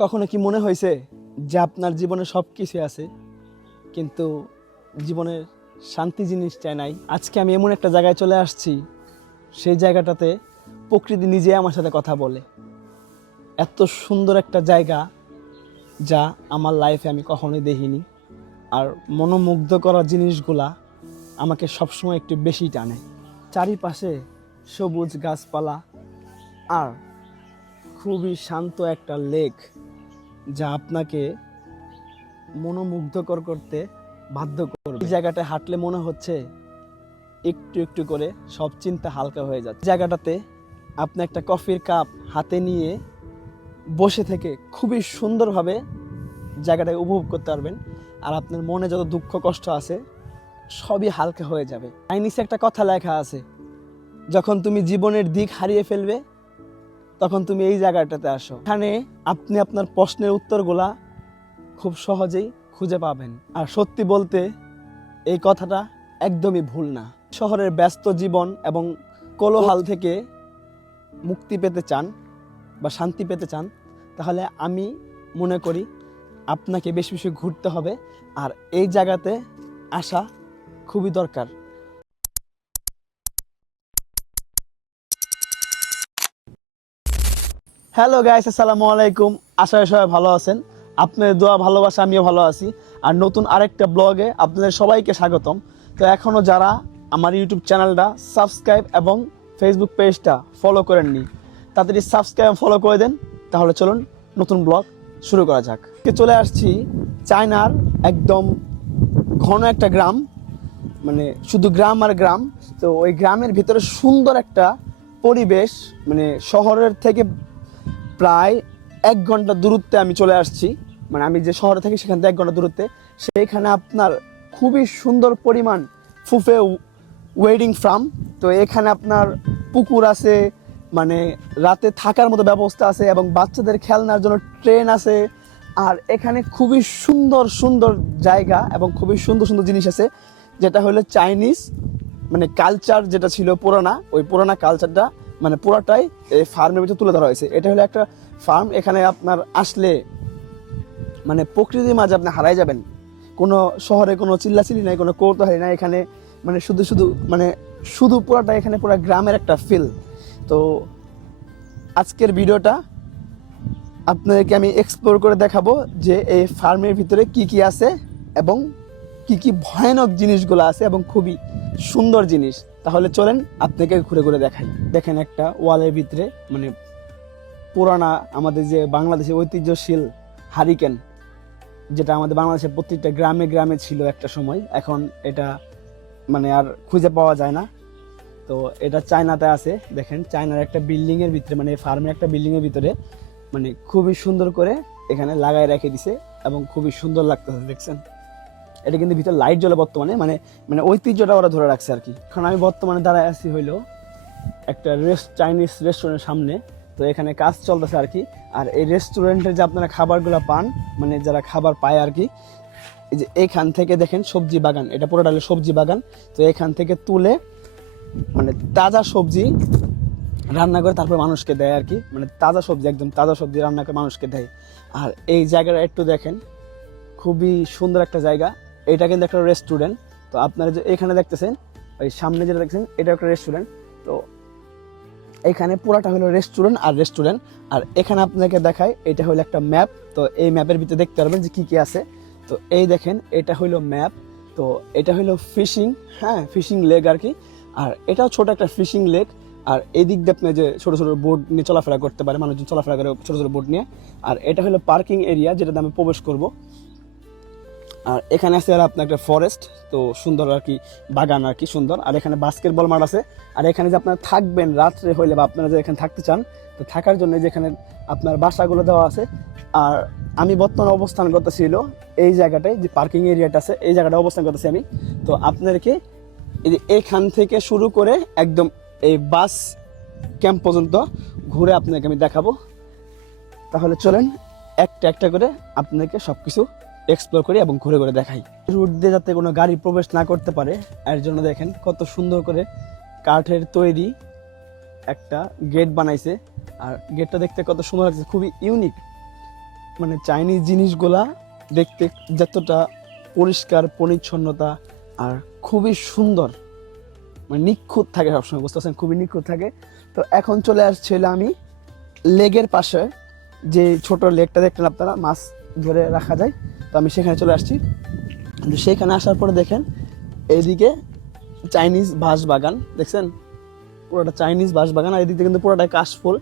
কখনো কি মনে হয়েছে যে আপনার জীবনে সব কিছু আছে, কিন্তু জীবনের শান্তি জিনিসটা নাই? আজকে আমি এমন একটা জায়গায় চলে আসছি, সেই জায়গাটাতে প্রকৃতি নিজে আমার সাথে কথা বলে। এত সুন্দর একটা জায়গা যা আমার লাইফে আমি কখনোই দেখিনি, আর মনোমুগ্ধ করা জিনিসগুলা আমাকে সবসময় একটু বেশি টানে। চারিপাশে সবুজ গাছপালা আর খুবই শান্ত একটা লেক যা আপনাকে মনোমুগ্ধকর করতে বাধ্য করবে। এই জায়গাটায় হাঁটলে মনে হচ্ছে একটু একটু করে সব চিন্তা হালকা হয়ে যাচ্ছে। জায়গাটাতে আপনি একটা কফির কাপ হাতে নিয়ে বসে থেকে খুবই সুন্দরভাবে জায়গাটাকে উপভোগ করতে পারবেন। আর আপনার মনে যত দুঃখ কষ্ট আছে, সবই হালকা হয়ে যাবে। আইনিসে একটা কথা লেখা আছে, যখন তুমি জীবনের দিক হারিয়ে ফেলবে তখন তুমি এই জায়গাটাতে আসো। এখানে আপনি আপনার প্রশ্নের উত্তরগুলা খুব সহজেই খুঁজে পাবেন। আর সত্যি বলতে এই কথাটা একদমই ভুল না। শহরের ব্যস্ত জীবন এবং কোলোহাল থেকে মুক্তি পেতে চান বা শান্তি পেতে চান, তাহলে আমি মনে করি আপনাকে বেশি বেশি ঘুরতে হবে। আর এই জায়গাতে আসা খুবই দরকার। হ্যালো গাইস আসসালামু আলাইকুম। আশা সবাই ভালো আছেন। আপনাদের দোয়া, ভালোবাসা, আমিও ভালো আছি। আর নতুন আরেকটা ব্লগে আপনাদের সবাইকে স্বাগতম। তো এখনও যারা আমার ইউটিউব চ্যানেলটা সাবস্ক্রাইব এবং ফেসবুক পেজটা ফলো করেননি তাড়াতাড়ি সাবস্ক্রাইব ফলো করে দেন। তাহলে চলুন নতুন ব্লগ শুরু করা যাক। চলে আসছি চায়নার একদম ঘন একটা গ্রাম। মানে শুধু গ্রাম আর গ্রাম, তো ওই গ্রামের ভিতরে সুন্দর একটা পরিবেশ মানে শহরের থেকে প্রায় এক ঘণ্টা দূরত্বে আমি চলে আসছি। মানে আমি যে শহরে থাকি সেখান থেকে এক ঘণ্টা দূরত্বে। সেইখানে আপনার খুবই সুন্দর পরিমাণ ফুফে ওয়েডিং ফার্ম তো এখানে আপনার পুকুর আছে মানে রাতে থাকার মতো ব্যবস্থা আছে এবং বাচ্চাদের খেলনার জন্য ট্রেন আছে। আর এখানে খুবই সুন্দর সুন্দর জায়গা এবং খুবই সুন্দর সুন্দর জিনিস আছে, যেটা হলো চাইনিজ মানে কালচার যেটা ছিল পুরানা, ওই পুরানা কালচারটা মানে পুরাটাই এই ফার্মের ভিতরে তুলে ধরা হয়েছে। এটা হলো একটা ফার্ম, এখানে আপনার আসলে মানে প্রকৃতির মাঝে আপনি হারাই যাবেন। কোনো শহরে কোনো চিল্লাচিল্লি নাই, কোনো কৌতূহলী নাই, এখানে মানে শুধু শুধু মানে শুধু পুরাটা এখানে পুরো গ্রামের একটা ফিল তো আজকের ভিডিওটা আপনাদেরকে আমি এক্সপ্লোর করে দেখাবো যে এই ফার্মের ভিতরে কি কি আছে এবং কি কি ভয়ানক জিনিসগুলো আছে এবং খুবই সুন্দর জিনিস। তাহলে চলেন আপনাকে ঘুরে ঘুরে দেখাই। দেখেন একটা ওয়ালের ভিতরে মানে পুরানা আমাদের যে বাংলাদেশের ঐতিহ্যশীল হারিকেন, যেটা আমাদের বাংলাদেশের প্রত্যেকটা গ্রামে গ্রামে ছিল একটা সময়, এখন এটা মানে আর খুঁজে পাওয়া যায় না। তো এটা চায়নাতে আছে, দেখেন চায়নার একটা বিল্ডিং এর ভিতরে মানে ফার্মের একটা বিল্ডিং এর ভিতরে মানে খুবই সুন্দর করে এখানে লাগাই রেখে দিছে এবং খুবই সুন্দর লাগতেছে, দেখছেন? এটা কিন্তু ভিতরে লাইট জ্বলে বর্তমানে মানে মানে ঐতিহ্যটা ওরা ধরে রাখছে আর কি। এখন আমি বর্তমানে দাঁড়ায় আছি হইল একটা রেস্ট চাইনিজ রেস্টুরেন্টের সামনে। তো এখানে কাজ চলতেছে আর কি। আর এই রেস্টুরেন্টে যে আপনারা খাবারগুলো পান মানে যারা খাবার পায় আর কি, এই যে এখান থেকে দেখেন সবজি বাগান, এটা পুরোটা হলো সবজি বাগান। তো এখান থেকে তুলে মানে তাজা সবজি রান্না করে তারপর মানুষকে দেয় আর কি। মানে তাজা সবজি, একদম তাজা সবজি রান্না করে মানুষকে দেয়। আর এই জায়গাটা একটু দেখেন, খুবই সুন্দর একটা জায়গা। এটা কিন্তু একটা রেস্টুরেন্ট তো আপনারা যে এখানে দেখতেছেন, ওই সামনে যেটা দেখছেন এটা একটা রেস্টুরেন্ট তো এখানে পুরাটা হলো রেস্টুরেন্ট আর রেস্টুরেন্ট আর এখানে আপনাকে দেখায় এটা হলো একটা ম্যাপ তো এই ম্যাপের ভিতরে দেখতে পারবেন যে কি কি আছে। তো এই দেখেন, এটা হলো ম্যাপ তো এটা হলো ফিশিং হ্যাঁ ফিশিং লেক আর কি আর এটাও ছোট একটা ফিশিং লেক আর এদিক দিয়ে আপনি যে ছোট ছোট বোট নিয়ে চলাফেরা করতে পারে, মানুষজন চলাফেরা করে ছোট ছোট বোট নিয়ে। আর এটা হলো পার্কিং এরিয়া যেটাতে আমি প্রবেশ করব। আর এখানে আছে আর আপনার একটা ফরেস্ট তো সুন্দর আর কি, বাগান আর কি সুন্দর। আর এখানে বাস্কেটবল মাঠ আছে। আর এখানে যে আপনারা থাকবেন রাত্রে হইলে বা আপনারা যে এখানে থাকতে চান, তো থাকার জন্য যেখানে আপনার বাসাগুলো দেওয়া আছে। আর আমি বর্তমানে অবস্থান করতেছিল এই জায়গাটায়, যে পার্কিং এরিয়াটা আছে, এই জায়গাটা অবস্থান করতেছি আমি। তো আপনাদেরকে এই যে এখান থেকে শুরু করে একদম এই বাস ক্যাম্প পর্যন্ত ঘুরে আপনাকে আমি দেখাবো। তাহলে চলেন, একটা একটা করে আপনাদেরকে সব কিছু এক্সপ্লোর করি এবং ঘুরে ঘুরে দেখাই। রুট দিয়ে যাতে কোনো গাড়ি প্রবেশ না করতে পারে, এর জন্য দেখেন কত সুন্দর করে কাঠের তৈরি একটা গেট বানাইছে। আর গেটটা দেখতে কত সুন্দর লাগছে, খুবই ইউনিক মানে চাইনিজ জিনিসগুলা দেখতে যতটা পরিষ্কার, পরিচ্ছন্নতা আর খুবই সুন্দর। মানে নিখুঁত থাকে সবসময় বুঝতে পারছেন খুবই নিখুঁত থাকে। তো এখন চলে আসছিল আমি লেগের পাশে। যে ছোট লেগটা দেখতেন আপনারা, মাছ ধরে রাখা যায়। তো আমি সেখানে চলে আসছি। কিন্তু সেখানে আসার পরে দেখেন, এইদিকে চাইনিজ বাঁশ বাগান দেখছেন? পুরোটা চাইনিজ বাঁশ বাগান আর এদিকে কিন্তু পুরোটা কাশফুল।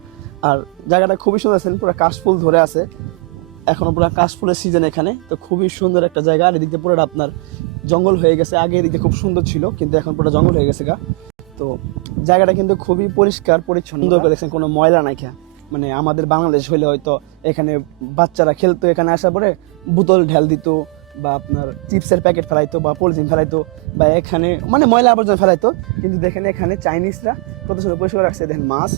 আর জায়গাটা খুবই সুন্দর আছেন পুরো কাশফুল ধরে আছে। এখনও পুরো কাশফুলের সিজন এখানে, তো খুবই সুন্দর একটা জায়গা। আর এদিকে পুরোটা আপনার জঙ্গল হয়ে গেছে। আগে এদিকে খুব সুন্দর ছিল, কিন্তু এখন পুরো জঙ্গল হয়ে গেছে গা। তো জায়গাটা কিন্তু খুবই পরিষ্কার, পরিচ্ছন্ন। দেখছেন, কোনো ময়লা নাই খা মানে আমাদের বাংলাদেশ হলে হয়তো এখানে বাচ্চারা খেলতো, এখানে আসার পরে বোতল ঢেল দিত বা আপনার চিপসের প্যাকেট ফেলাইতো বা পলিথিন ফেলাইতো বা এখানে মানে ময়লা আবর্জনা ফেলাইতো। কিন্তু দেখেন এখানে চাইনিজরা কত সুন্দর পরিষ্কার রাখছে। দেখেন মাছ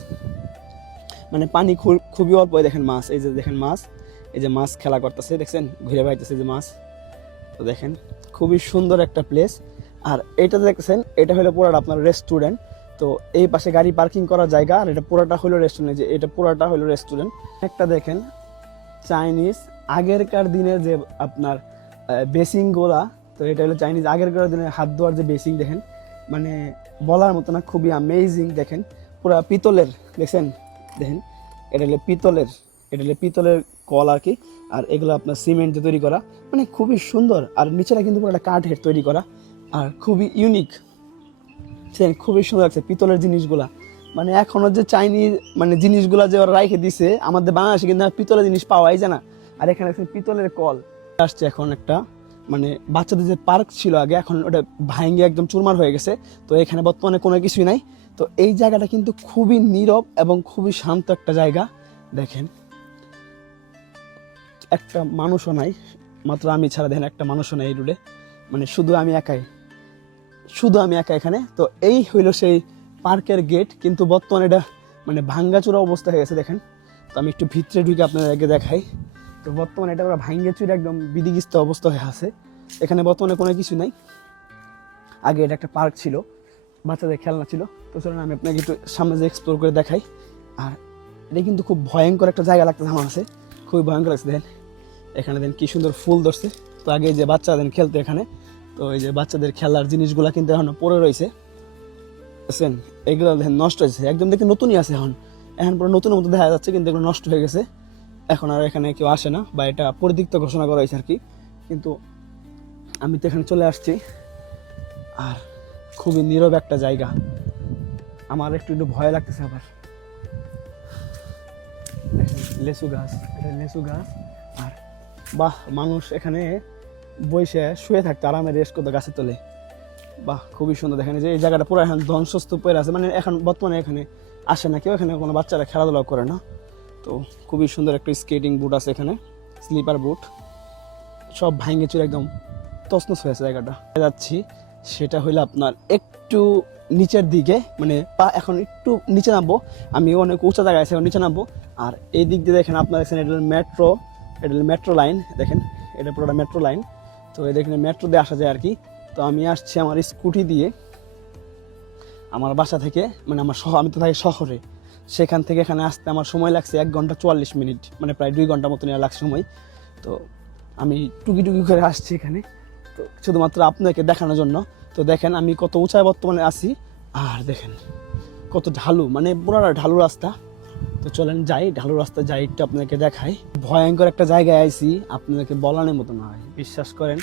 মানে পানি খুবই অল্প। দেখেন মাছ, এই যে দেখেন মাছ, এই যে মাছ খেলা করতেছে। দেখছেন? ঘুরে বেড়াইতেছে যে মাছ। তো দেখেন, খুবই সুন্দর একটা প্লেস আর এটা দেখছেন, এটা হলো পুরোটা আপনার রেস্টুরেন্ট তো এই পাশে গাড়ি পার্কিং করার জায়গা, আর এটা পুরোটা হলো রেস্টুরেন্ট যে এটা পুরোটা হলো রেস্টুরেন্ট একটা দেখেন চাইনিজ আগেরকার দিনের যে আপনার বেসিং গোলা, তো এটা হলো চাইনিজ আগেরকার দিনে হাত ধোয়ার যে বেসিং দেখেন। মানে বলার মতো না, খুবই আমেজিং দেখেন। পুরা পিতলের, দেখছেন? দেখেন, এটা হলো পিতলের, এটা হলো পিতলের কল আর কি, আর এগুলো আপনার সিমেন্ট দিয়ে তৈরি করা। মানে খুবই সুন্দর, আর নিচেটা কিন্তু পুরো একটা কাঠের তৈরি করা, আর খুবই ইউনিক সেন খুবই সুন্দর লাগছে পিতলের জিনিসগুলা। মানে এখনও যে চাইনিজ মানে জিনিসগুলা যে ওরা রাইখে দিছে, আমাদের বাংলাদেশে কিন্তু পিতলের জিনিস পাওয়াই যায় না। আর এখানে আছে পিতলের কল। আসছে এখন একটা মানে বাচ্চাদের যে পার্ক ছিল আগে, এখন ওটা ভাঙ্গে একদম চুরমার হয়ে গেছে। তো এখানে বর্তমানে কোনো কিছুই নাই। তো এই জায়গাটা কিন্তু খুবই নীরব এবং খুবই শান্ত একটা জায়গা। দেখেন, একটা মানুষও নাই। মাত্র আমি ছাড়া দেখেন একটা মানুষও নাই এই রুটে মানে শুধু আমি একাই। শুধু আমি একা এখানে। তো এই হইল সেই পার্কের গেট কিন্তু বর্তমানে এটা মানে ভাঙ্গাচুরা অবস্থা হয়ে গেছে, দেখেন। তো আমি একটু ভিতরে ঢুকে আপনাদের আগে দেখাই। তো বর্তমানে এটা পুরো ভাঙ্গাচুরা একদম বিধিগিস্ত অবস্থা হয়ে আছে। এখানে বর্তমানে কোনো কিছু নাই। আগে এটা একটা পার্ক ছিল, বাচ্চাদের খেলনা ছিল। তো চলুন, আমি আপনাকে একটু সামনে যে এক্সপ্লোর করে দেখাই। আর এটা কিন্তু খুব ভয়ঙ্কর একটা জায়গা লাগতেছে আমার কাছে। খুবই ভয়ঙ্কর লাগছে, দেখেন। এখানে দেন কি সুন্দর ফুল ধরছে। তো আগে যে বাচ্চারা দেন খেলতো এখানে। তো এই যে বাচ্চাদের খেলার জিনিসগুলো কিন্তু এখনও পড়ে রয়েছে। বুঝছেন এগুলো দেখেন, নষ্ট হয়েছে। একদম দেখতে নতুনই আছে এখন। এখন পুরো নতুনের মতো দেখা যাচ্ছে, কিন্তু এগুলো নষ্ট হয়ে গেছে। এখন আর এখানে কেউ আসে না, বা এটা পরিদিক্ত ঘোষণা করা হয়েছে আর কি। কিন্তু আমি তো এখানে চলে আসছি। আর খুবই নীরব একটা জায়গা। আমার একটু একটু ভয় লাগতেছে আবার। লেসু গাছ, এটা লেসু গাছ। আর বাহ, মানুষ এখানে বসে শুয়ে থাকতে আরামে রেস্ট করতো গাছের তলে। বাহ, খুবই সুন্দর। দেখেন যে, এই জায়গাটা পুরো এখন ধ্বংসস্তূপ পড়ে আছে। মানে এখন বর্তমানে এখানে আসে না, কেউ এখানে কোনো বাচ্চারা খেলাধুলা করে না। তো খুবই সুন্দর একটা স্কেটিং বুট আছে এখানে স্লিপার বুট সব ভাঙে চুরে একদম তছনছ হয়েছে জায়গাটা। যাচ্ছি, সেটা হলো আপনার একটু নিচের দিকে মানে পা এখন একটু নিচে নামবো। আমি অনেক উঁচা জায়গায় আছে, এখন নিচে নামবো। আর এই দিক দিয়ে দেখেন আপনার দেখছেন এটা মেট্রো এটা মেট্রো লাইন দেখেন, এটা পুরোটা মেট্রো লাইন তো এই দেখেন মেট্রো দিয়ে আসা যায় আর কি। তো আমি আসছি আমার স্কুটি দিয়ে আমার বাসা থেকে মানে আমার শহর আমি তো থাকি শহরে। সেখান থেকে এখানে আসতে আমার সময় লাগছে এক ঘণ্টা চুয়াল্লিশ মিনিট মানে প্রায় দুই ঘণ্টা মতন লাগছে সময়। তো আমি টুকি টুকি করে আসছি এখানে। তো শুধুমাত্র আপনাকে দেখানোর জন্য। তো দেখেন, আমি কত উঁচায় বর্তমানে আছি। আর দেখেন, কত ঢালু মানে পুরোটা ঢালু রাস্তা। তো চলেন যাই, ঢালু রাস্তা যাই, একটু আপনাকে দেখাই। ভয়ঙ্কর একটা জায়গায় আইছি, আপনাদেরকে বলানোর মতো না হয়, বিশ্বাস করেন।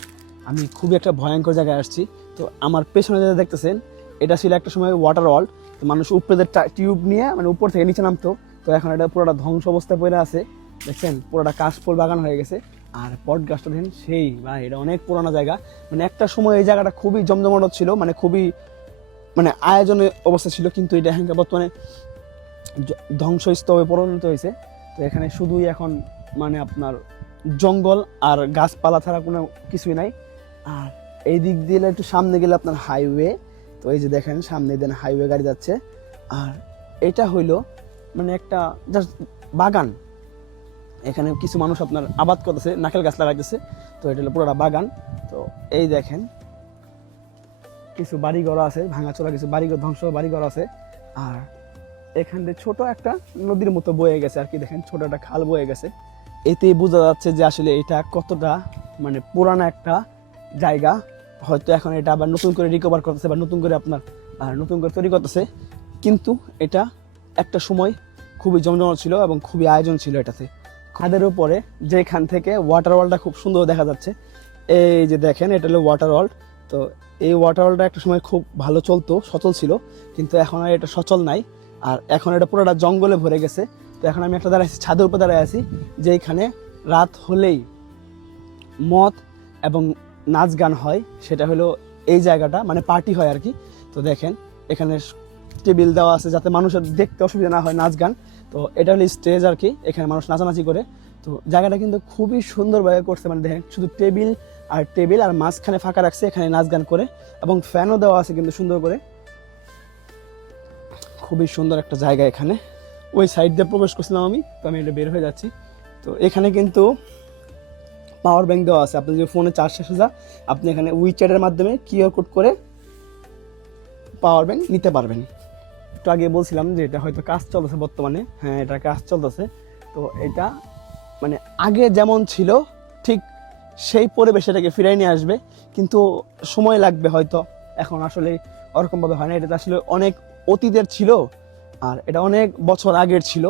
আমি খুবই একটা ভয়ঙ্কর জায়গায় আসছি। তো আমার পেছনে যেটা দেখতেছেন, এটা ছিল একটা সময় ওয়াটার ওয়ার্ল্ড তো মানুষ উপরেদের টিউব নিয়ে মানে উপর থেকে নিচে নামতো। তো এখন এটা পুরোটা ধ্বংস অবস্থায় পড়ে আছে। দেখছেন, পুরোটা কাশফুল বাগান হয়ে গেছে। আর পট গাছটা দেখেন, সেই, ভাই, এটা অনেক পুরোনো জায়গা। মানে একটা সময় এই জায়গাটা খুবই জমজমাট ছিল মানে খুবই মানে আয়োজনের অবস্থা ছিল, কিন্তু এটা এখানকার বর্তমানে ধ্বংসস্তবে পরিণত হয়েছে। তো এখানে শুধুই এখন মানে আপনার জঙ্গল আর গাছপালা ছাড়া কোনো কিছুই নাই। আর এই দিক দিয়ে একটু সামনে গেলে আপনার হাইওয়ে। তো এই যে দেখেন, সামনে দেন হাইওয়ে গাড়ি যাচ্ছে। আর এটা হইল মানে একটা জাস্ট বাগান। এখানে কিছু মানুষ আপনার আবাদ করতেছে নাকেল গাছ লাগাইতেছে। তো এটা হলো পুরোটা বাগান। তো এই দেখেন, কিছু বাড়িঘর আছে, ভাঙাচোরা কিছু বাড়িঘর ধ্বংস বাড়িঘর আছে। আর এখান দিয়ে ছোট একটা নদীর মতো বয়ে গেছে আর কি। দেখেন ছোট একটা খাল বয়ে গেছে। এতেই বোঝা যাচ্ছে যে আসলে এটা কতটা মানে পুরানো একটা জায়গা। হয়তো এখন এটা আবার নতুন করে রিকভার করতেছে বা নতুন করে আপনার নতুন করে তৈরি করতেছে। কিন্তু এটা একটা সময় খুবই জমজমাট ছিল এবং খুবই আয়োজন ছিল এটাতে। খাদের উপরে যেখান থেকে ওয়াটার ওয়ালটা খুব সুন্দর দেখা যাচ্ছে। এই যে দেখেন, এটা হলো ওয়াটার ওয়াল তো এই ওয়াটার ওয়ালটা একটা সময় খুব ভালো চলতো, সচল ছিল। কিন্তু এখন আর এটা সচল নাই। আর এখন এটা পুরোটা জঙ্গলে ভরে গেছে। তো এখন আমি একটা দাঁড়াই আছি, ছাদের উপর দাঁড়ায় আছি যেখানে রাত হলেই মদ এবং নাচ গান হয়, সেটা হলো এই জায়গাটা মানে পার্টি হয় আর কি। তো দেখেন, এখানে টেবিল দেওয়া আছে যাতে মানুষের দেখতে অসুবিধা না হয় নাচ গান। তো এটা হলো স্টেজ আর কি, এখানে মানুষ নাচানাচি করে। তো জায়গাটা কিন্তু খুবই সুন্দরভাবে করছে মানে দেখেন, শুধু টেবিল আর টেবিল আর মাঝখানে ফাঁকা রাখছে, এখানে নাচ গান করে, এবং ফ্যানও দেওয়া আছে কিন্তু সুন্দর করে। খুবই সুন্দর একটা জায়গা এখানে। ওই সাইড দিয়ে প্রবেশ করছিলাম আমি, তো আমি এটা বের হয়ে যাচ্ছি। তো এখানে কিন্তু পাওয়ার ব্যাংক দেওয়া আছে। আপনি যদি ফোনে চার্জ শেষ যায় আপনি এখানে উইচ্যাটের মাধ্যমে কিউআর কোড করে পাওয়ার ব্যাংক নিতে পারবেন। একটু আগে বলছিলাম যে এটা হয়তো কাজ চলতেছে বর্তমানে। হ্যাঁ এটা কাজ চলতেছে। তো এটা মানে আগে যেমন ছিল, ঠিক সেই পরিবেশ এটাকে ফিরাই নিয়ে আসবে। কিন্তু সময় লাগবে হয়তো। এখন আসলে ওরকমভাবে হয় না। এটা আসলে অনেক অতীতের ছিল, আর এটা অনেক বছর আগের ছিল।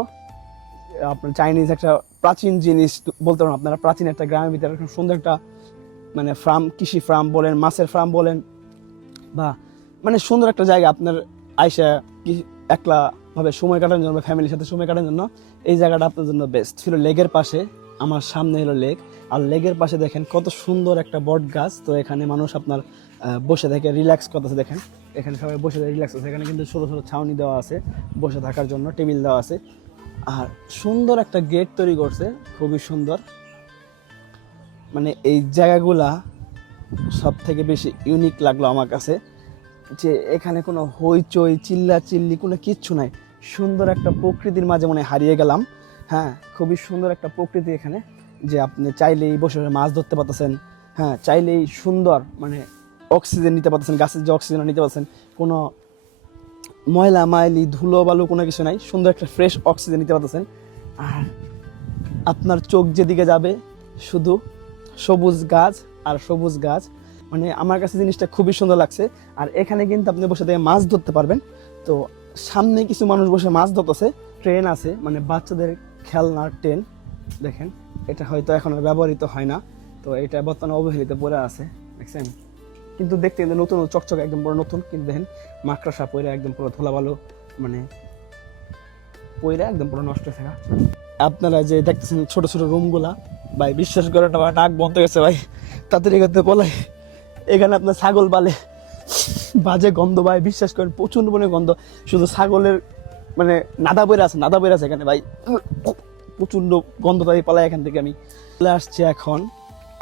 আপনার চাইনিজ একটা প্রাচীন জিনিস, বলতে পারেন আপনারা প্রাচীন একটা গ্রামের ভিতরে সুন্দর একটা মানে ফার্ম কৃষি ফার্ম বলেন, মাছের ফার্ম বলেন, বা মানে সুন্দর একটা জায়গা আপনার আয়সা কি একলা ভাবে সময় কাটানোর জন্য ফ্যামিলির সাথে সময় কাটানোর জন্য, এই জায়গাটা আপনার জন্য বেস্ট ছিল লেগের পাশে, আমার সামনে হলো লেক আর লেগের পাশে দেখেন কত সুন্দর একটা বট গাছ, তো এখানে মানুষ আপনার বসে থেকে রিল্যাক্স করতেছে, দেখেন। এখানে সবাই বসে রিল্যাক্স আছে। এখানে কিন্তু ছোটো ছোটো ছাউনি দেওয়া আছে, বসে থাকার জন্য টেবিল দেওয়া আছে। আর সুন্দর একটা গেট তৈরি করছে, খুবই সুন্দর। মানে এই জায়গাগুলা সব থেকে বেশি ইউনিক লাগল আমার কাছে, যে এখানে কোনো হইচই চিল্লা চিল্লি কোনো কিচ্ছু নাই। সুন্দর একটা প্রকৃতির মাঝে মনে হারিয়ে গেলাম। হ্যাঁ খুবই সুন্দর একটা প্রকৃতি এখানে, যে আপনি চাইলেই বসে মাছ ধরতে পারতেছেন। হ্যাঁ চাইলেই সুন্দর মানে অক্সিজেন নিতে পারতেছেন, গাছের যে অক্সিজেন নিতে পারছেন কোনো ময়লা, মাইলি, ধুলো, বালু কোনো কিছু নাই, সুন্দর একটা ফ্রেশ অক্সিজেন নিতে পারতেছেন। আর আপনার চোখ যেদিকে যাবে, শুধু সবুজ গাছ আর সবুজ গাছ। মানে আমার কাছে জিনিসটা খুবই সুন্দর লাগছে। আর এখানে কিন্তু আপনি বসে থেকে মাছ ধরতে পারবেন। তো সামনে কিছু মানুষ বসে মাছ ধরতেছে ট্রেন আছে মানে বাচ্চাদের খেলনার ট্রেন দেখেন, এটা হয়তো এখন ব্যবহৃত হয় না। তো এটা বর্তমানে অবহেলিত পড়ে আছে, দেখছেন? কিন্তু দেখতে কিন্তু নতুন চকচক একদম পুরো নতুন। কিন্তু দেখেন মাকড়সা পরে একদম পুরো ধোলা ভালো মানে পইরা একদম পুরো নষ্ট হয়ে থাকা। আপনারা যে দেখতেছেন ছোট ছোট রুমগুলা ভাই বিশ্বাস করে না ভাই, নাক বন্ধ গেছে ভাই। তাড়াতাড়ি করতে বলাই এখানে আপনার ছাগল বালে বাজে গন্ধ ভাই বিশ্বাস করেন প্রচুর পরিমাণে গন্ধ। শুধু ছাগলের মানে নাদা বইরা আছে নাদা বইরা আছে এখানে ভাই। প্রচণ্ড গন্ধ তাই পালাই এখান থেকে আমি। চলে আসছি এখন।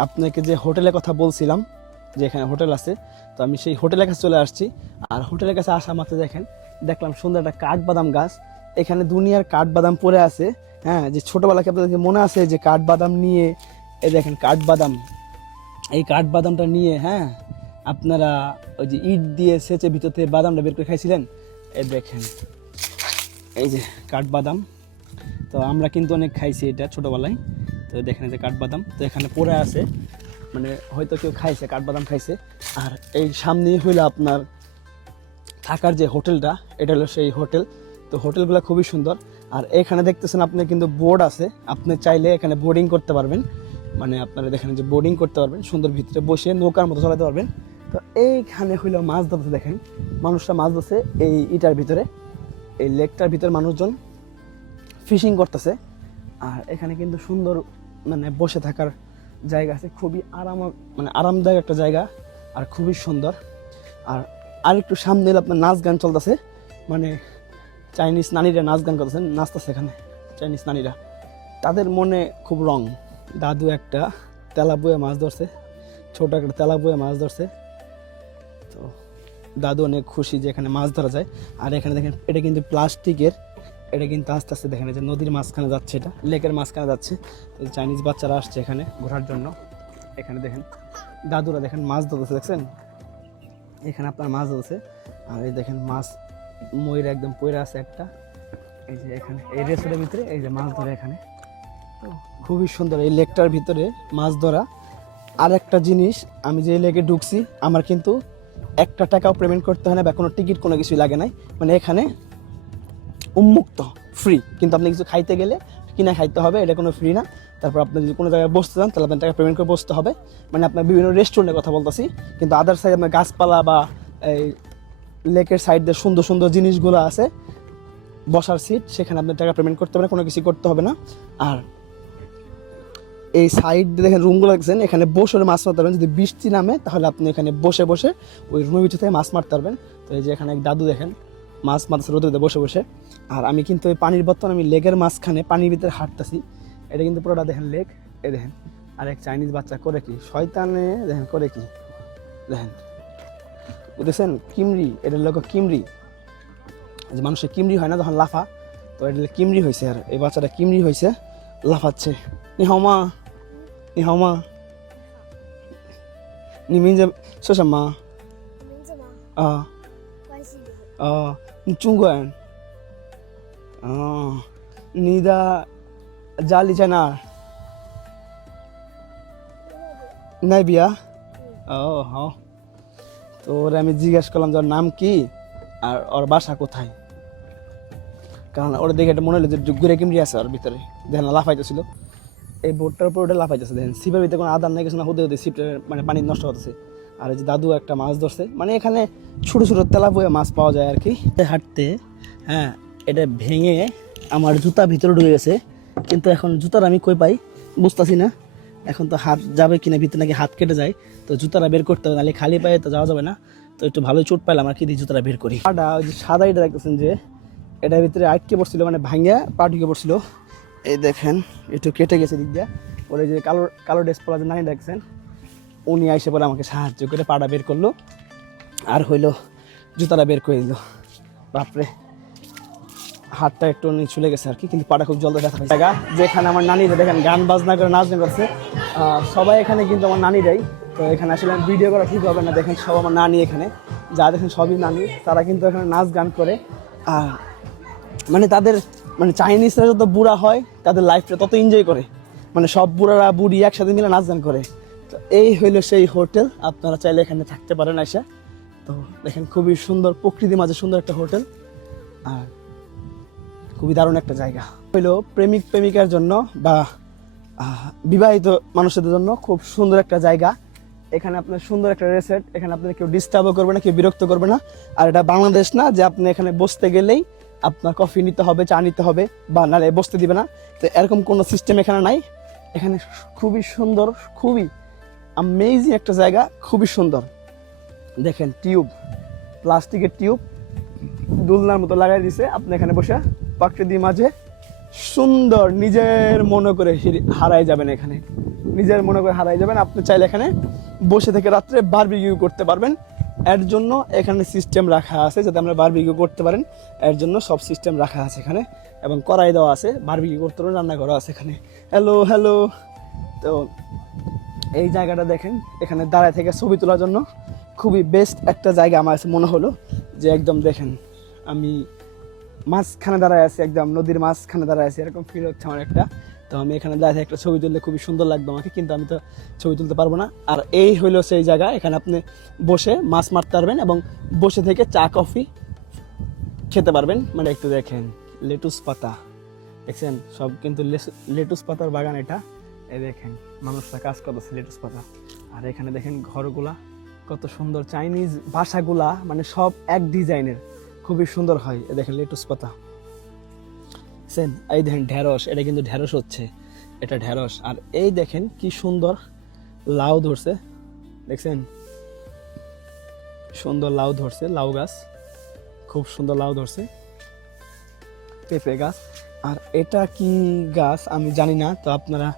আপনাকে যে হোটেলের কথা বলছিলাম যে এখানে হোটেল আছে, তো আমি সেই হোটেলের কাছে চলে আসছি। আর হোটেলের কাছে আসা মাত্র দেখেন, দেখলাম সুন্দর একটা কাঠবাদাম গাছ। এখানে দুনিয়ার কাঠবাদাম পড়ে আছে হ্যাঁ যে ছোটোবেলাকে আপনাদেরকে মনে আছে যে কাঠবাদাম নিয়ে এই দেখেন কাঠবাদাম, এই কাঠবাদামটা নিয়ে হ্যাঁ আপনারা ওই যে ইট দিয়ে সেচে ভিতর থেকে বাদামটা বের করে খাইছিলেন? এই দেখেন, এই যে কাঠবাদাম। তো আমরা কিন্তু অনেক খাইছি এটা ছোটোবেলায়। তো দেখেন যে কাঠবাদাম, তো এখানে পড়ে আছে। মানে হয়তো কেউ খাইছে, কাঠবাদাম খাইছে। আর এই সামনেই হইল আপনার থাকার যে হোটেলটা, এটা হলো সেই হোটেল। তো হোটেলগুলো খুবই সুন্দর। আর এখানে দেখতেছেন আপনি কিন্তু বোর্ড আছে। আপনি চাইলে এখানে বোর্ডিং করতে পারবেন। মানে আপনারা দেখেন যে বোর্ডিং করতে পারবেন, সুন্দর ভিতরে বসে নৌকার মতো চালাতে পারবেন। তো এইখানে হইল মাছ ধরতে দেখেন। মানুষরা মাছ ধরছে এই ইটার ভিতরে। এই লেকটার ভিতরে মানুষজন ফিশিং করতেছে। আর এখানে কিন্তু সুন্দর মানে বসে থাকার জায়গা আছে, খুবই আরাম মানে আরামদায়ক একটা জায়গা আর খুবই সুন্দর। আর আরেকটু সামনে এলে আপনার নাচ গান চলতেছে মানে চাইনিজ নারীরা নাচ গান করতেছেন, নাচতেছে এখানে চাইনিজ নারীরা তাদের মনে খুব রং। দাদু একটা তেলা বয়ে মাছ ধরছে, ছোট একটা তেলা বয়ে মাছ ধরছে। তো দাদু অনেক খুশি যে এখানে মাছ ধরা যায়। আর এখানে দেখেন, এটা কিন্তু প্লাস্টিকের এটা কিন্তু আস্তে আস্তে দেখেন যে নদীর মাঝখানে যাচ্ছে এটা, লেকের মাঝখানে যাচ্ছে। তো চাইনিজ বাচ্চারা আসছে এখানে ঘোরার জন্য। এখানে দেখেন, দাদুরা দেখেন মাছ ধরতেছে, দেখছেন? এখানে আপনার মাছ ধরছে আর এই দেখেন মাছ ময়ূর একদম পয়রা আছে একটা। এই যে এখানে, এই রেসের ভিতরে এই যে মাছ ধরে এখানে। তো খুবই সুন্দর এই লেকটার ভিতরে মাছ ধরা। আর একটা জিনিস, আমি যে লেকে ঢুকছি, আমার কিন্তু একটা টাকাও পেমেন্ট করতে হয় না বা কোনো টিকিট কোনো কিছুই লাগে নাই। মানে এখানে উন্মুক্ত ফ্রি কিন্তু আপনি কিছু খাইতে গেলে কিনা খাইতে হবে, এটা কোনো ফ্রি না। তারপর আপনি যদি কোনো জায়গায় বসতে চান, তাহলে আপনার টাকা পেমেন্ট করে বসতে হবে। মানে আপনার বিভিন্ন রেস্টুরেন্টের কথা বলতেছি। কিন্তু আদার সাইড আপনার গাছপালা বা এই লেকের সাইড দিয়ে সুন্দর সুন্দর জিনিসগুলো আছে, বসার সিট সেখানে আপনার টাকা পেমেন্ট করতে হবে না, কোনো কিছু করতে হবে না। আর এই সাইড দিয়ে দেখেন রুমগুলো দেখছেন, এখানে বসে মাছ মারতে পারবেন। যদি বৃষ্টি নামে, তাহলে আপনি এখানে বসে বসে ওই রুমের ভিতর থেকে মাছ মারতে পারবেন। তো এই যে এখানে এক দাদু দেখেন, মাছ মারতেছে রোদে বসে বসে। আর আমি কিন্তু ওই পানির বর্তন আমি লেগের মাঝখানে পানির ভিতরে হাঁটতেছি। এটা কিন্তু পুরোটা দেখেন লেক এ দেখেন। আর এক চাইনিজ বাচ্চা করে কি? শয়তানে দেখেন করে কি? দেখেন। দেখছেন কিমরি এটার লোক কিমরি। যে মানুষের কিমরি হয় না তখন লাফা তো এটা কিমরি হয়েছে আর এই বাচ্চাটা কিমরি হয়েছে লাফাচ্ছে। নিহমা নিহমা নি মিনজে শোষা মা। চুঙ্গ নিদা जाली না নাই বিয়া? ও, হ। তো ওরে আমি জিজ্ঞেস করলাম যে ওর নাম কি আর ওর বাসা কোথায়? কারণ ওর দেখে এটা মনে হলো যে ঘুরে কিমরি আছে ওর ভিতরে। দেখেন লাফাইতেছিল। এই বোটটার উপর ওটা লাফাইতেছে। দেখেন, সিপের ভিতরে কোনো আদার নাই, কিছু না হতে হতে সিপটা মানে পানি নষ্ট হতেছে। আর যে দাদু একটা মাছ ধরছে। মানে এখানে ছোটো ছোটো তেলাপুয়ে মাছ পাওয়া যায় আর কি। হাঁটতে হ্যাঁ এটা ভেঙে আমার জুতা ভিতরে ঢুকে গেছে। কিন্তু এখন জুতার আমি কই পাই? বুঝতেছি না। এখন তো হাত যাবে কিনা ভিতরে নাকি হাত কেটে যায়। তো জুতাটা বের করতে হবে, নাহলে খালি পায়ে তো যাওয়া যাবে না। তো একটু ভালোই চোট পাইলাম আর কি, দিয়ে জুতাটা বের করি। পাটা ওই যে সাদা এটা দেখতেছেন যে, এটার ভিতরে আটকে পড়ছিল মানে ভাঙিয়া পা ঢুকে পড়ছিল। এই দেখেন, একটু কেটে গেছে দিক দিয়ে। ওরে যে কালো কালো ড্রেস পরা যে নানি দেখছেন, উনি আইসে পরে আমাকে সাহায্য করে পাটা বের করল। আর হইল, জুতাটা বের করে দিল। বাপরে। হাতটা একটু চলে গেছে আর কি, কিন্তু পাটা খুব জলদি দেখা জায়গা যেখানে আমার নানিরা দেখেন, গান বাজনা করে নাচ করছে। সবাই এখানে কিন্তু আমার নানিরাই তো এখানে আসলে ভিডিও করা ঠিক হবে না, দেখেন সব আমার নানি এখানে। যা দেখেন সবই নানি, তারা কিন্তু এখানে নাচ গান করে। মানে তাদের মানে চাইনিজরা যত বুড়া হয়, তাদের লাইফটা তত এনজয় করে। মানে সব বুড়ারা, বুড়ি একসাথে মিলে নাচ গান করে। তো এই হইল সেই হোটেল, আপনারা চাইলে এখানে থাকতে পারেন আইসা। তো দেখেন, খুবই সুন্দর, প্রকৃতির মাঝে সুন্দর একটা হোটেল। আর খুবই দারুণ একটা জায়গা। হইল প্রেমিক প্রেমিকার জন্য বা বিবাহিত মানুষদের জন্য খুব সুন্দর একটা জায়গা। এখানে আপনার সুন্দর একটা রেসেট, এখানে আপনার কেউ ডিস্টার্বও করবে না, কেউ বিরক্ত করবে না। আর এটা বাংলাদেশ না, যে আপনি এখানে বসতে গেলেই আপনার কফি নিতে হবে, চা নিতে হবে, বা নালে বসতে দিবে না। তো এরকম কোনো সিস্টেম এখানে নাই। এখানে খুবই সুন্দর, খুবই আমেজিং একটা জায়গা, খুবই সুন্দর। দেখেন টিউব, প্লাস্টিকের টিউব, দুলনার মতো লাগাই দিছে, আপনি এখানে বসে প্রকৃতির মাঝে সুন্দর নিজের মনে করে হিরি- হারাই যাবেন এখানে। নিজের মনে করে হারাই যাবেন। আপনি চাইলে এখানে বসে থেকে রাত্রে বারবিকিউ করতে পারবেন। এর জন্য এখানে সিস্টেম রাখা আছে যাতে আমরা বারবিকিউ করতে পারেন। এর জন্য সব সিস্টেম রাখা আছে এখানে এবং কড়াই দেওয়া আছে। বারবিকিউ করতে পারেন রান্না করা আছে এখানে। হ্যালো হ্যালো তো এই জায়গাটা দেখেন, এখানে দাঁড়ায় থেকে ছবি তোলার জন্য খুবই বেস্ট একটা জায়গা আমার মনে হলো যে একদম দেখেন, আমি মাঝখানে দাঁড়ায় আছি, একদম নদীর মাঝখানে দাঁড়ায় আছি, এরকম ফিল হচ্ছে আমার একটা। তো আমি এখানে দাঁড়িয়ে একটা ছবি তুললে খুবই সুন্দর লাগবে আমাকে, কিন্তু আমি তো ছবি তুলতে পারব না। আর এই হইল সেই জায়গা, এখানে আপনি বসে মাছ মারতে পারবেন এবং বসে থেকে চা, কফি খেতে পারবেন। মানে একটু দেখেন লেটুস পাতা, দেখছেন? সব কিন্তু লেটুস পাতার বাগান এটা। এই দেখেন, মানুষরা কাজ করতেছে লেটুস পাতা। আর এখানে দেখেন ঘরগুলা, কত সুন্দর চাইনিজ ভাষাগুলা মানে সব এক ডিজাইনের খুবই সুন্দর হয়। এ দেখেন লেটুস পাতা। সেন এই দেখেন ঢেঁড়স, এটা কিন্তু ঢেঁড়স হচ্ছে। এটা ঢেঁড়স। আর এই দেখেন কি সুন্দর লাউ ধরছে। দেখছেন? সুন্দর লাউ ধরছে, লাউ গাছ। খুব সুন্দর লাউ ধরছে। পেঁপে গাছ। আর এটা কি গাছ আমি জানি না, তো আপনারা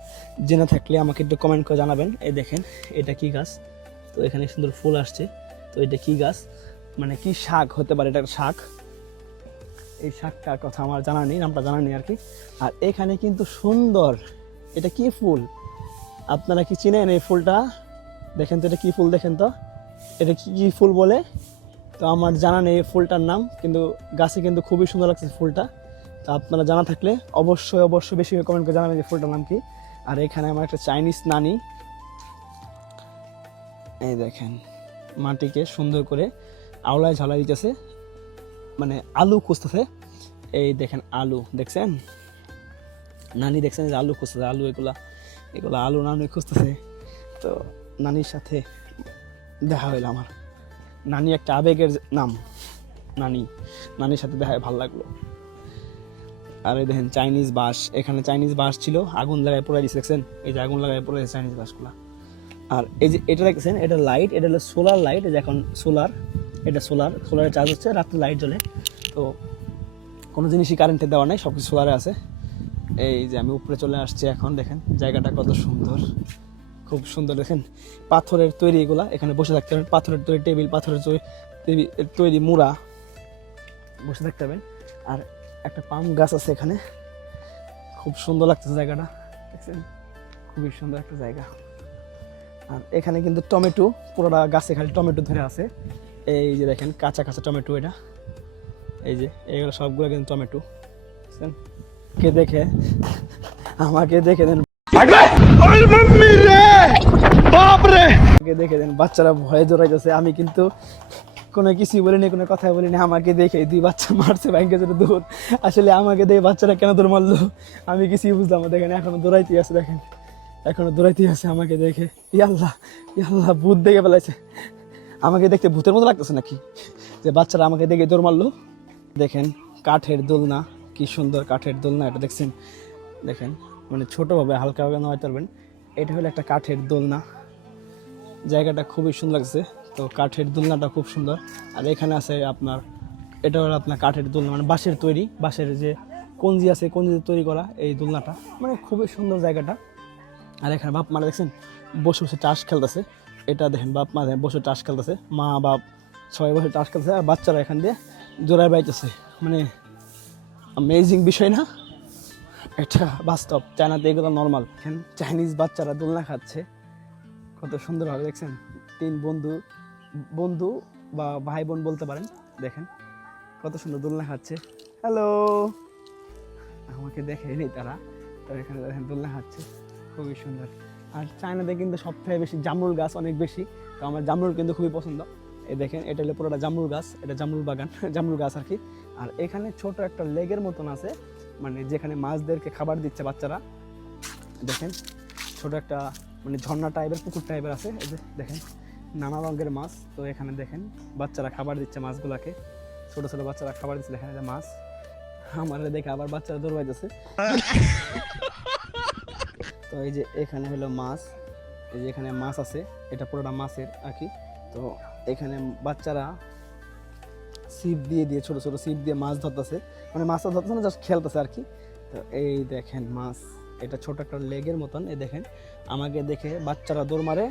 জেনে থাকলে আমাকে একটু কমেন্ট করে জানাবেন। এই দেখেন, এটা কি গাছ? তো এখানে সুন্দর ফুল আসছে। তো এটা কি গাছ? মানে কি শাক হতে পারে এটা শাক? এই শাকটার কথা আমার জানা নেই, নামটা জানা নেই আর কি। আর এখানে কিন্তু সুন্দর, এটা কি ফুল? আপনারা কি চিনেন এই ফুলটা? দেখেন তো এটা কি ফুল, দেখেন তো। এটা কি কি ফুল বলে? তো আমার জানা নেই এই ফুলটার নাম, কিন্তু গাছে কিন্তু খুবই সুন্দর লাগছে ফুলটা। তো আপনারা জানা থাকলে অবশ্যই অবশ্যই বেশি কমেন্ট করে জানাবেন যে ফুলটার নাম কি। আর এখানে আমার একটা চাইনিজ নানি। এই দেখেন, মাটিকে সুন্দর করে আওলায় ঝালাই দিতেছে। মানে আলু খুঁজতেছে। এই দেখেন আলু, দেখছেন? নানি দেখছেন যে আলু খুঁজতেছে, আলু এগুলা এগুলা আলু নানি খুঁজতেছে। তো নানির সাথে দেখা হইল আমার। নানি একটা আবেগের নাম, নানি। নানির সাথে দেখা ভালো লাগল। আর এই দেখেন, চাইনিজ বাস এখানে চাইনিজ বাস ছিল, আগুন লাগায় পড়ে দিয়েছে দেখছেন? এই যে আগুন লাগায় পড়ে চাইনিজ বাসগুলো আর এই যে এটা দেখছেন, এটা লাইট এটা হলো সোলার লাইট যে এখন সোলার এটা সোলার সোলারে চার্জ হচ্ছে, রাত্রে লাইট জ্বলে। তো কোনো জিনিসই কারেন্টে দেওয়া নেই সব কিছু সোলারে আছে। এই যে আমি উপরে চলে আসছি এখন, দেখেন, জায়গাটা কত সুন্দর। খুব সুন্দর, দেখেন, পাথরের তৈরি এগুলা, এখানে বসে থাকতে পারেন পাথরের তৈরি টেবিল, পাথরের তৈরি- তৈরি মুড়া, বসে থাকতে পারবেন আর একটা পাম গাছ আছে এখানে। খুব সুন্দর লাগতেছে জায়গাটা, দেখছেন? খুবই সুন্দর একটা জায়গা। আর এখানে কিন্তু টমেটো, পুরোটা গাছে খালি টমেটো ধরে আছে। এই যে দেখেন, কাঁচা কাঁচা টমেটো এটা। এই যে, এগুলো সবগুলো কিন্তু টমেটো। বুঝছেন? কে দেখে? আমাকে দেখে দেন। আমাকে দেখে দেন, বাচ্চারা ভয়ে জড়াইতেছে আমি কিন্তু কোনো কিছুই বলিনি, কোনো কথা বলিনি। আমাকে দেখে দুই বাচ্চা মারছে ব্যাংকে যেটা দৌড় আসলে আমাকে দেখে বাচ্চারা কেন দৌড় মারলো? আমি কিছুই বুঝলাম দেখেন, এখনও দৌড়াইতেই আছে, দেখেন। এখনও দৌড়াইতেই আছে আমাকে দেখে। ইয়াল্লাহ ইয়াল্লাহ ভূত দেখে ফেলাইছে। আমাকে দেখতে ভূতের মতো লাগতেছে নাকি? যে বাচ্চারা আমাকে দেখে দৌড় মারলো। দেখেন, কাঠের দোলনা, কি সুন্দর কাঠের দোলনা এটা দেখছেন? দেখেন মানে ছোটোভাবে হালকাভাবে নয় পারবেন। এটা হলো একটা কাঠের দোলনা। জায়গাটা খুবই সুন্দর লাগছে। তো কাঠের দোলনাটা খুব সুন্দর। আর এখানে আছে আপনার, এটা হলো আপনার কাঠের দোলনা মানে বাঁশের তৈরি। বাঁশের যে কঞ্জি আছে কঞ্জি তৈরি করা এই দোলনাটা। মানে খুবই সুন্দর জায়গাটা। আর এখানে বাপ মা দেখছেন, বসে বসে চাষ খেলতেছে। এটা দেখেন, বাপ, মা দেখেন, বসে চাষ খেলতেছে। মা, বাপ, সবাই বসে চাষ খেলতেছে, আর বাচ্চারা এখান দিয়ে জোড়ায় বাইতেছে। মানে অ্যামেজিং বিষয় না? এটা বাস্তব। চায়নাতে এগুলো নর্মাল এখানে চাইনিজ বাচ্চারা দোলনা খাচ্ছে। কত সুন্দরভাবে দেখছেন? তিন বন্ধু বন্ধু বা ভাই বোন বলতে পারেন। দেখেন, কত সুন্দর দোলনা খাচ্ছে। হ্যালো আমাকে দেখেনি তারা তো এখানে দেখেন দোলনা খাচ্ছে। খুবই সুন্দর। আর চায়নাতে কিন্তু সবথেকে বেশি জামরুল গাছ অনেক বেশি। তো আমার জামরুল কিন্তু খুবই পছন্দ। এই দেখেন, এটা হলো পুরোটা জামরুল গাছ, এটা জামরুল বাগান, জামরুল গাছ আর কি। আর এখানে ছোট একটা লেগের মতন আছে মানে যেখানে মাছদেরকে খাবার দিচ্ছে বাচ্চারা। দেখেন, ছোট একটা মানে ঝর্ণা টাইপের পুকুর টাইপের আছে। এই যে দেখেন, নানা রঙের মাছ। তো এখানে দেখেন, বাচ্চারা খাবার দিচ্ছে মাছগুলাকে। ছোট ছোট বাচ্চারা খাবার দিচ্ছে এখানে যে মাছ। আমার দেখে আবার বাচ্চারা দৌড়াইতেছে। তো এই যে এখানে হলো মাছ, এই যে এখানে মাছ আছে, এটা পুরোটা মাছের আর কি। তো এখানে বাচ্চারা ছিপ দিয়ে দিয়ে, ছোট ছোট ছিপ দিয়ে মাছ ধরতেছে। মানে মাছটা ধরতেছে না জাস্ট খেলতেছে আর কি। তো এই দেখেন মাছ, এটা ছোট একটা লেগের মতন, এই দেখেন। আমাকে দেখে বাচ্চারা দৌড় মারে,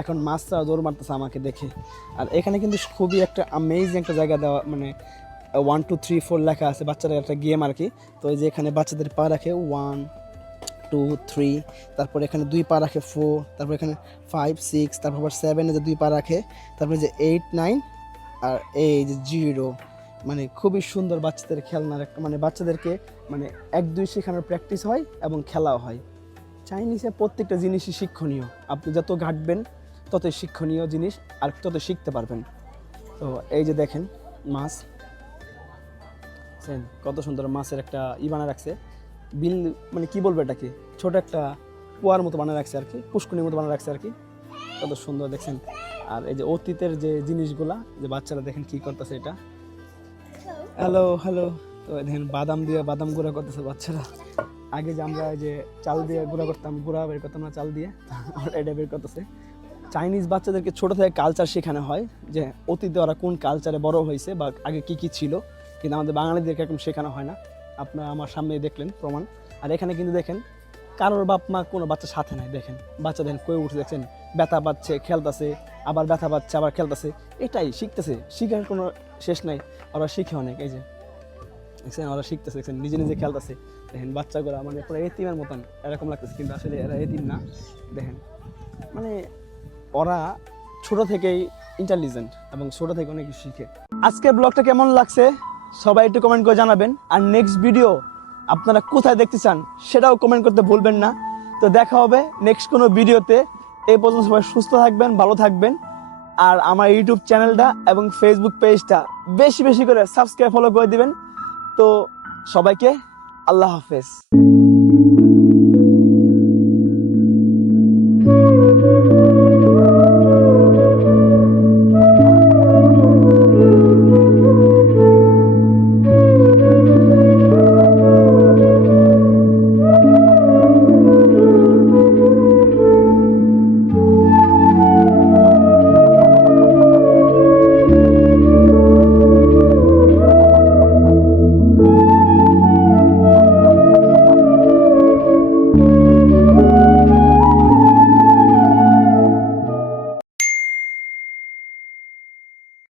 এখন মাছটা দৌড় মারতেছে আমাকে দেখে। আর এখানে কিন্তু খুবই একটা আমেজিং একটা জায়গা দেওয়া মানে ওয়ান টু থ্রি ফোর লেখা আছে বাচ্চারা একটা গেম আর কি। তো এই যে এখানে বাচ্চাদের পা রাখে ওয়ান টু থ্রি তারপর এখানে দুই পা রাখে ফোর তারপর এখানে ফাইভ সিক্স তারপর আবার সেভেনে যে দুই পা রাখে, তারপরে যে এইট নাইন আর এই যে জিরো মানে খুবই সুন্দর বাচ্চাদের খেলনার একটা মানে বাচ্চাদেরকে মানে এক, দুই শেখানোর প্র্যাকটিস হয় এবং খেলাও হয়। চাইনিজে প্রত্যেকটা জিনিসই শিক্ষণীয়। আপনি যত ঘাটবেন, ততই শিক্ষণীয় জিনিস আর তত শিখতে পারবেন। তো এই যে দেখেন, মাছ। কত সুন্দর মাছের একটা ই বানা রাখছে। বিল মানে কি বলব এটাকে? ছোট একটা কুয়ার মতো বানা রাখছে আর কি পুষ্কুনির মতো বানা রাখছে আর কি কত সুন্দর দেখছেন। আর এই যে অতীতের যে জিনিসগুলা যে বাচ্চারা দেখেন কি করতেছে এটা। হ্যালো হ্যালো তো দেখেন, বাদাম দিয়ে বাদাম গুঁড়া করতেছে বাচ্চারা। আগে যে আমরা এই যে চাল দিয়ে গুঁড়া করতাম, গুঁড়া বের করতাম না, চাল দিয়ে আর এটা বের করতেছে। চাইনিজ বাচ্চাদেরকে ছোট থেকে কালচার শেখানো হয়, যে অতীতে ওরা কোন কালচারে বড় হয়েছে বা আগে কি কি ছিল, কিন্তু আমাদের বাঙালিদেরকে এরকম শেখানো হয় না। আপনারা আমার সামনে দেখলেন প্রমাণ। আর এখানে কিন্তু দেখেন, কারোর বাপ মা কোনো বাচ্চার সাথে নাই, দেখেন। বাচ্চা দেখেন কই উঠে দেখছেন? ব্যথা পাচ্ছে, খেলতেছে, আবার ব্যথা পাচ্ছে, আবার খেলতেছে। এটাই শিখতেছে। শিখার কোনো শেষ নাই। ওরা শিখে অনেক, এই যে। দেখছেন? ওরা শিখতেছে, দেখছেন? নিজে নিজে খেলতেছে। দেখেন, বাচ্চাগুলো মানে পুরো এতিমের মতন। এরকম লাগতেছে, কিন্তু আসলে এরা এতিম না। দেখেন মানে ওরা ছোট থেকেই ইন্টেলিজেন্ট এবং ছোট থেকে অনেক শিখে। আজকের ব্লগটা কেমন লাগছে? সবাই একটু কমেন্ট করে জানাবেন। আর নেক্সট ভিডিও আপনারা কোথায় দেখতে চান সেটাও কমেন্ট করতে ভুলবেন না। তো দেখা হবে নেক্সট কোনো ভিডিওতে এ পর্যন্ত সবাই সুস্থ থাকবেন, ভালো থাকবেন। আর আমার ইউটিউব চ্যানেলটা এবং ফেসবুক পেজটা বেশি বেশি করে সাবস্ক্রাইব ফলো করে দিবেন। তো সবাইকে আল্লাহ হাফেজ।